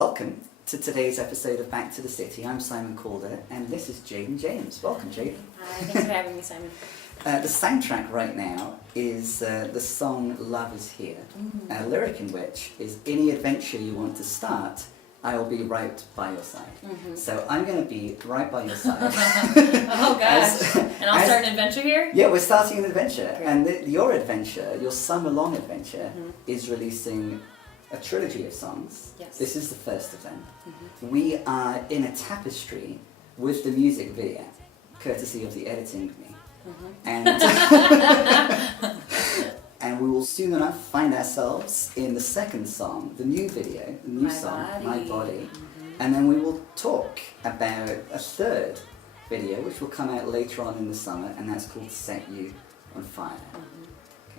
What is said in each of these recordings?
Welcome to today's episode of Back to the City. I'm Simon Calder, and this is Jaedyn James. Welcome, Jaedyn. Hi, thanks for having me, Simon. The soundtrack right now is the song Love Is Here, a lyric in which is, any adventure you want to start, I will be right by your side. So I'm going to be right by your side. Oh gosh, and I'll start an adventure here? Yeah, we're starting an adventure. Great. And your adventure, your summer-long adventure, is releasing a trilogy of songs. Yes. This is the first of them. We are in a tapestry with the music video, courtesy of the editing of me. And, and we will soon enough find ourselves in the second song, the new video, the new song, My Body. And then we will talk about a third video, which will come out later on in the summer, and that's called Set You on Fire.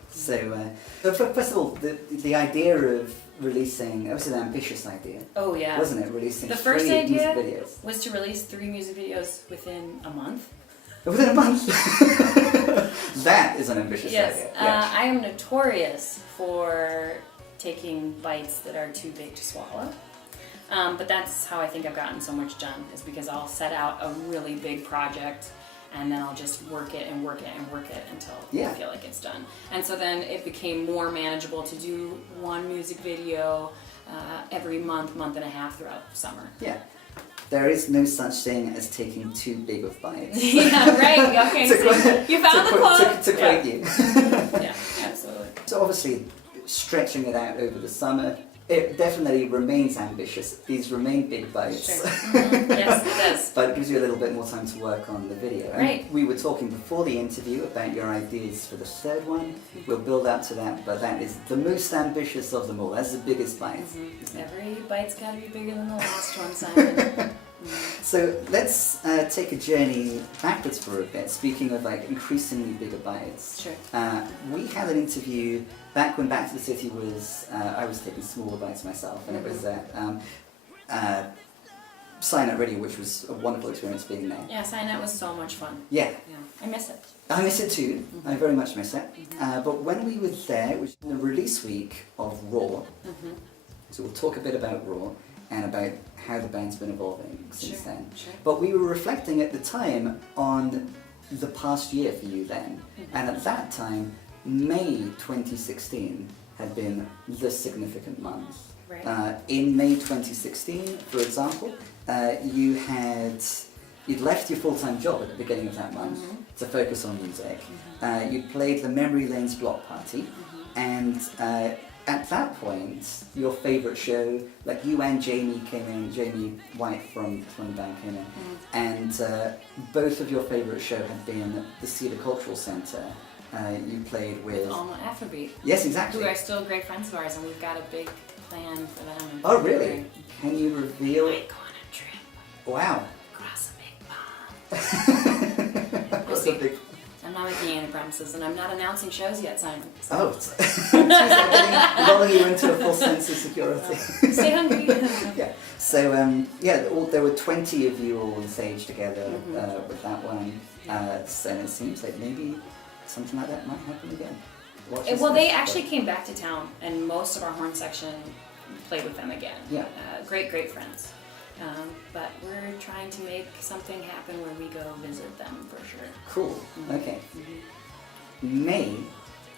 So first of all, the idea of releasing, it was an ambitious idea. Oh yeah. Wasn't it? Releasing the first 3 idea music videos. was to release 3 music videos within a month. Within a month? That is an ambitious idea. Yes. I am notorious for taking bites that are too big to swallow. But that's how I think I've gotten so much done, is because I'll set out a really big project and then I'll just work it and work it and work it until I feel like it's done. And so then it became more manageable to do one music video every month and a half throughout the summer. Yeah. There is no such thing as taking too big of bites. Yeah, right. Okay, so you found the quote. To quote you. Yeah, absolutely. So obviously, stretching it out over the summer, it definitely remains ambitious. These remain big bites. Sure. Yes, it does. But it gives you a little bit more time to work on the video. Right. And we were talking before the interview about your ideas for the third one. We'll build up to that, but that is the most ambitious of them all. That's the biggest bite. Every bite's got to be bigger than the last one, Simon. So let's take a journey backwards for a bit, speaking of like increasingly bigger bites. Sure. We had an interview back when Back to the City was, I was taking smaller bites myself, and it was at Sign-Up Radio, which was a wonderful experience being there. Yeah, Sign-Up was so much fun. Yeah. I miss it. I miss it too. I very much miss it. But when we were there, it was the release week of Raw. So we'll talk a bit about Raw and about how the band's been evolving since then. Sure. But we were reflecting at the time on the past year for you then. And at that time, May 2016 had been the significant month. Right. In May 2016, for example, you'd left your full-time job at the beginning of that month to focus on music. You played the Memory Lane's block party, and at that point, your favourite show, like you and Jamie came in, Jamie White from the band came in, and both of your favourite show had been the Cedar Cultural Centre. You played with Alma Afrobeat. Yes, exactly. Who are still great friends of ours, and we've got a big plan for them. Oh, really? Can you reveal? Might go on a trip. Wow. Across a big pond. We'll see. I'm not making any promises, and I'm not announcing shows yet, Simon. So. Oh, it's lulling you into a false sense of security. Stay hungry. Yeah. So there were 20 of you all on stage together with that one. So it seems like maybe something like that might happen again. Well, they actually came back to town, and most of our horn section played with them again. Yeah. Great friends. But we're trying to make something happen where we go visit them for sure. Cool. Okay. May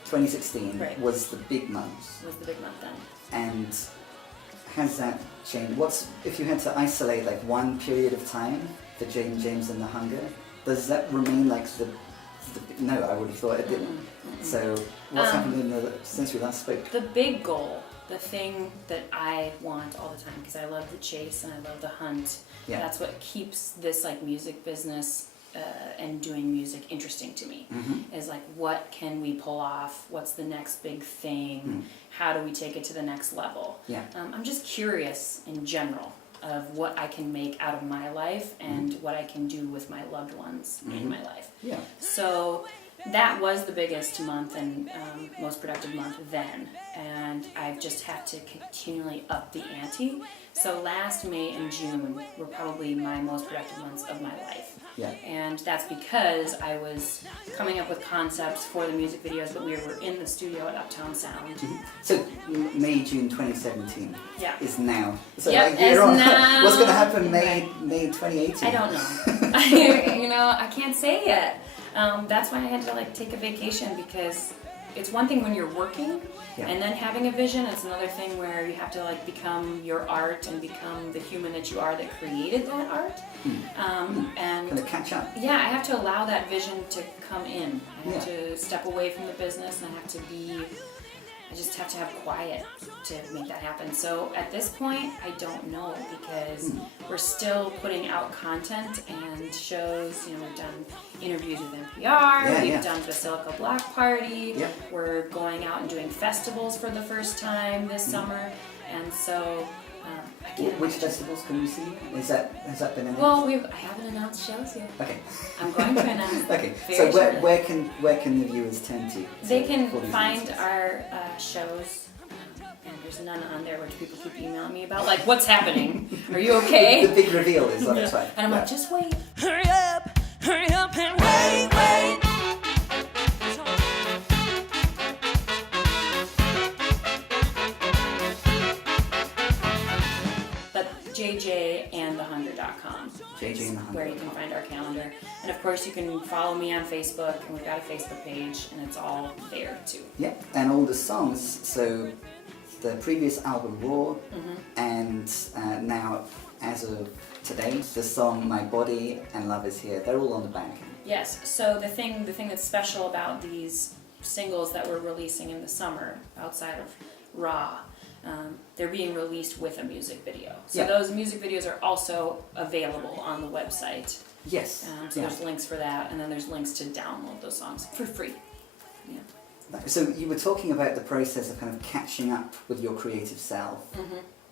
2016 was the big month. Was the big month then. And has that changed? If you had to isolate like one period of time for Jaedyn James and The Hunger, does that remain like the no, I would have thought it didn't. So what's happened since we last spoke? The big goal, the thing that I want all the time, because I love the chase and I love the hunt. Yeah. That's what keeps this like music business and doing music interesting to me. Is like, what can we pull off? What's the next big thing? How do we take it to the next level? Yeah. I'm just curious in general of what I can make out of my life and what I can do with my loved ones in my life. Yeah. So that was the biggest month and most productive month then, and I've just had to continually up the ante. So last May and June were probably my most productive months of my life. Yeah. And that's because I was coming up with concepts for the music videos, but we were in the studio at Uptown Sound. So May, June 2017 Yeah. is now. So Yep, like year is on. now. What's going to happen May 2018? I don't know. I can't say yet. That's why I had to like take a vacation, because it's one thing when you're working, and then having a vision. It's another thing where you have to like become your art and become the human that you are that created that art. And Kind of catch up. yeah, I have to allow that vision to come in. I have Yeah. to step away from the business, and I just have to have quiet to make that happen. So at this point, I don't know, because we're still putting out content and shows. We've done interviews with NPR, we've done Basilica Block Party, we're going out and doing festivals for the first time this summer, and so I can't Which imagine. festivals can we see? Has that been announced? Well, I haven't announced shows yet. Okay. I'm going to announce. Okay. very So shortly. where can the viewers turn to? They can for these find announcements? our shows, and there's none on there, which people keep emailing me about, like, what's happening? Are you okay? The big reveal is on its way. And I'm like, just wait. Hurry up and wait. But JJandTheHunger.com JJ is and the Hunger. where you can find our calendar. And of course, you can follow me on Facebook, and we've got a Facebook page, and it's all there too. Yeah, and all the songs. So the previous album Raw, and now as of today, the song My Body and Love Is Here. They're all on the Bandcamp. Yes, so the thing that's special about these singles that we're releasing in the summer, outside of Raw, they're being released with a music video. So those music videos are also available on the website. Yes. So there's links for that, and then there's links to download those songs for free. Yeah. So you were talking about the process of kind of catching up with your creative self,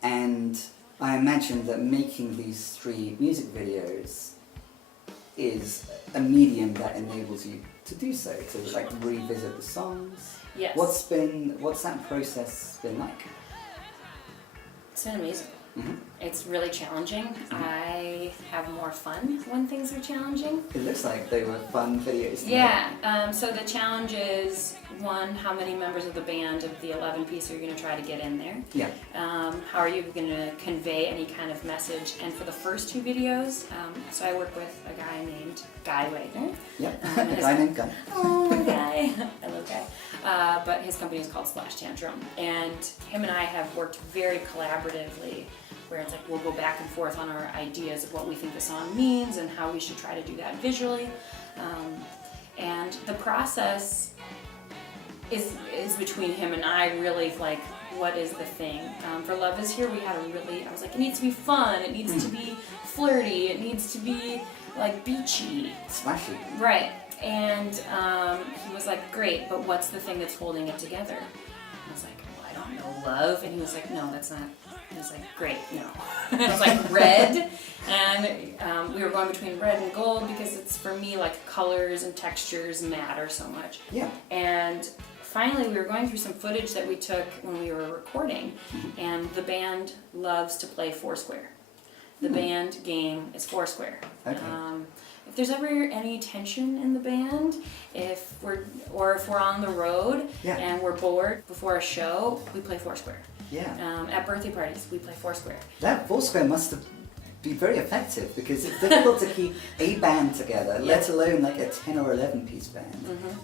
and I imagine that making these 3 music videos is a medium that enables you to do so, to like revisit the songs. Yes. What's that process been like? It's been amazing. It's really challenging. I have more fun when things are challenging. It looks like they were fun videos. to Yeah, so the challenge is, one, how many members of the band of the 11-piece are you going to try to get in there? Yeah. How are you going to convey any kind of message? And for the first 2 videos, so I work with a guy named Wagner. Yeah. A guy named Guy. Oh, Guy. I love Guy. But his company is called Tantrum. And him and I have worked very collaboratively, where it's like we'll go back and forth on our ideas of what we think the song means and how we should try to do that visually. And the process is between him and I, really, like, what is the thing. For Love Is Here, I was like, it needs to be fun, it needs to be flirty, it needs to be, like, beachy. Splashy. Right. And he was like, great, but what's the thing that's holding it together? And I was like, well, I don't know, love. And he was like, no, that's not. He was like, great, no. I was like, red. And we were going between red and gold, because it's, for me, like, colors and textures matter so much. Yeah. And finally, we were going through some footage that we took when we were recording, and the band loves to play Foursquare. The band game is Foursquare. Okay. If there's ever any tension in the band, if we're on the road and we're bored before a show, we play Foursquare. Yeah. At birthday parties, we play Foursquare. That Foursquare must have been very effective, because it's difficult to keep a band together, let alone like a 10 or 11-piece band.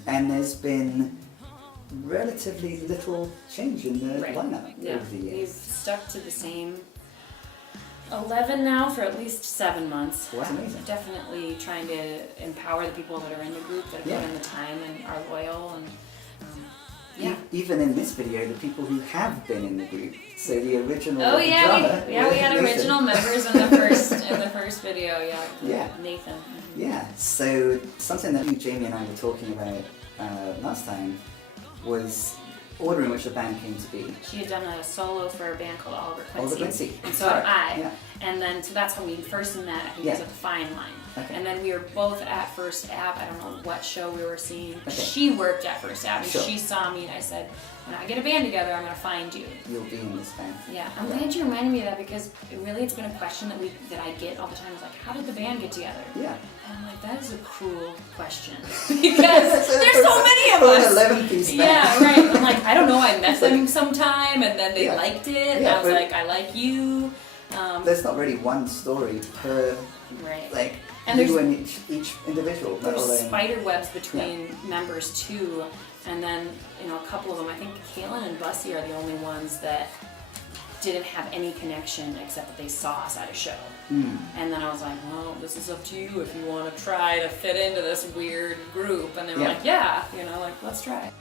And there's been relatively little change in the lineup over the years. We've stuck to the same 11 now for at least 7 months. Wow, amazing. Definitely trying to empower the people that are in the group, that have put in the time and are loyal. And Even in this video, the people who have been in the group, so the original oh yeah, drummer, we had Nathan. original members in the first video. Yeah. Nathan. Yeah, so something that Jamie and I were talking about last time was order in which the band came to be. She had done a solo for a band called Oliver Oliver Quincy. Quincy. And so had I. Yeah. And then, so that's how we first met. I think it was at the Fine Line. Okay. And then we were both at First Ave. I don't know what show we were seeing. Okay. She worked at First Ave, and Sure. she saw me, and I said, when I get a band together, I'm going to find you. You'll be in this band. Yeah, I'm glad you reminded me of that, because it's been a question that I get all the time. It's like, how did the band get together? Yeah. And I'm like, that is a cruel question. Because there's so many of us. An 11-piece band. Yeah, right. I'm like, I don't know, I met them sometime, and then they Yeah. liked it, and Yeah, I was but- like, I like you. There's not really one story per, Right. like, And you there's- and each individual. let There's alone- spider webs between members too, and then a couple of them. I think Caitlin and Bussy are the only ones that didn't have any connection except that they saw us at a show. And then I was like, well, this is up to you if you want to try to fit into this weird group. And they were Yeah. like, yeah, like, let's try it.